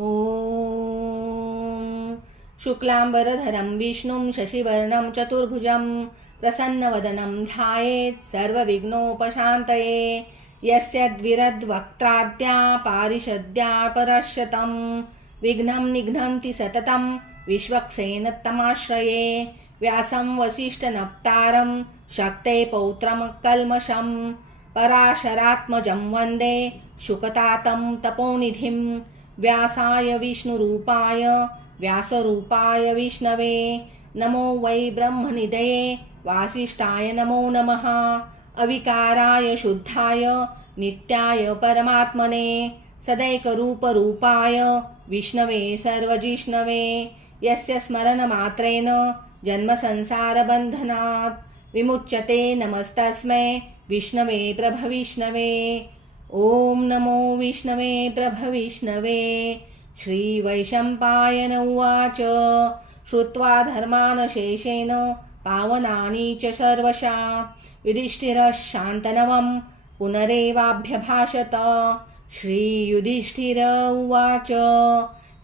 ॐ शुक्लाम्बरधरं विष्णुं शशिवर्णं चतुर्भुजं प्रसन्नवदनं ध्यायेत् सर्वविघ्नोपशान्तये। यस्य द्विरद्वक्त्राद्या पारिषद्या परश्यतं विघ्नं निघ्नन्ति सततं विश्वक्सेनत्तमाश्रये। व्यासं वसिष्ठनप्तारं शक्ते पौत्रं कल्मषं पराशरात्मजं वन्दे शुकतातं तपोनिधिं। व्यासाय विष्णुरूपाय व्यासरूपाय विष्णवे नमो वै ब्रह्मनिधये वासिष्ठाय नमो नमः। अविकाराय शुद्धाय नित्याय परमात्मने सदैकरूपरूपाय विष्णवे सर्वजिष्णवे। यस्य स्मरणमात्रेण जन्मसंसारबन्धनात् विमुच्यते नमस्तस्मै विष्णवे प्रभविष्णवे। ॐ नमो विष्णवे प्रभविष्णवे। श्रीवैशम्पायन उवाच श्रुत्वा धर्मान् शेषेण पावनानि च सर्वशा युधिष्ठिरः शान्तनवं पुनरेवाभ्यभाषत। श्रीयुधिष्ठिर उवाच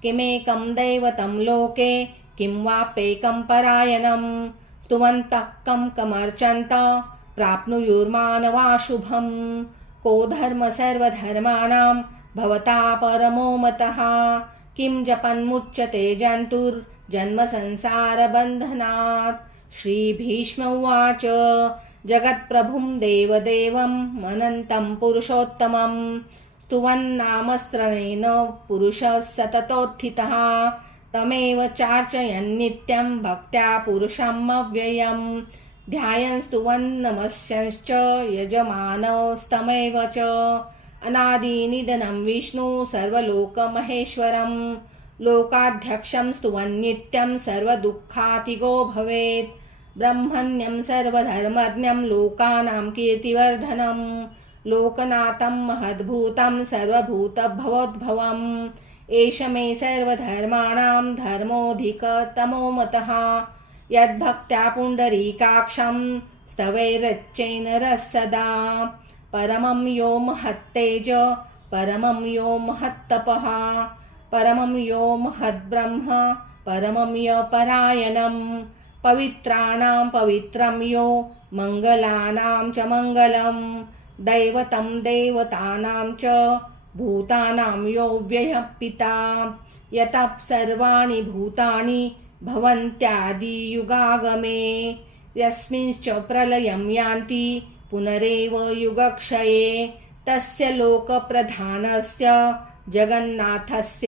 किमेकं दैवतं लोके किं वाप्येकं परायणं स्तुवन्तः कं कमर्चन्त प्राप्नुयुर्मानवा शुभम्। को धर्म सर्वधर्माणां भवता परमो मतः किं जपन्मुच्यते जन्तुर्जन्मसंसारबन्धनात्। श्रीभीष्म उवाच जगत्प्रभुं देवदेवं अनन्तं पुरुषोत्तमं स्तुवन्नामस्रणेन पुरुषः सततोत्थितः तमेव चार्चयन्नित्यं भक्त्या पुरुषम् अव्ययम्। ध्यायन् स्तुवन् नमस्यश्च यजमानस्तमेव च अनादिनिधनं विष्णु सर्वलोकमहेश्वरं लोकाध्यक्षं स्तुवन्नित्यं सर्वदुःखातिगो भवेत्। ब्रह्मण्यं सर्वधर्मज्ञं लोकानां कीर्तिवर्धनं लोकनाथं महद्भूतं सर्वभूतभवोद्भवम्। एष मे सर्वधर्माणां धर्मोऽधिकतमो मतः यद्भक्त्या पुण्डरीकाक्षं स्तवैरच्चैन सदा। परमं यो महत्तेज परमं यो महत्तपः परमं यो महद्ब्रह्म परमं यो परायणं पवित्राणां पवित्रं यो मङ्गलानां च मङ्गलं दैवतं देवतानां च भूतानां यो व्ययः पिता यतः सर्वाणि भूतानि भवन्त्यादियुगागमे यस्मिंश्च प्रलयं यान्ति पुनरेव युगक्षये तस्य लोकप्रधानस्य जगन्नाथस्य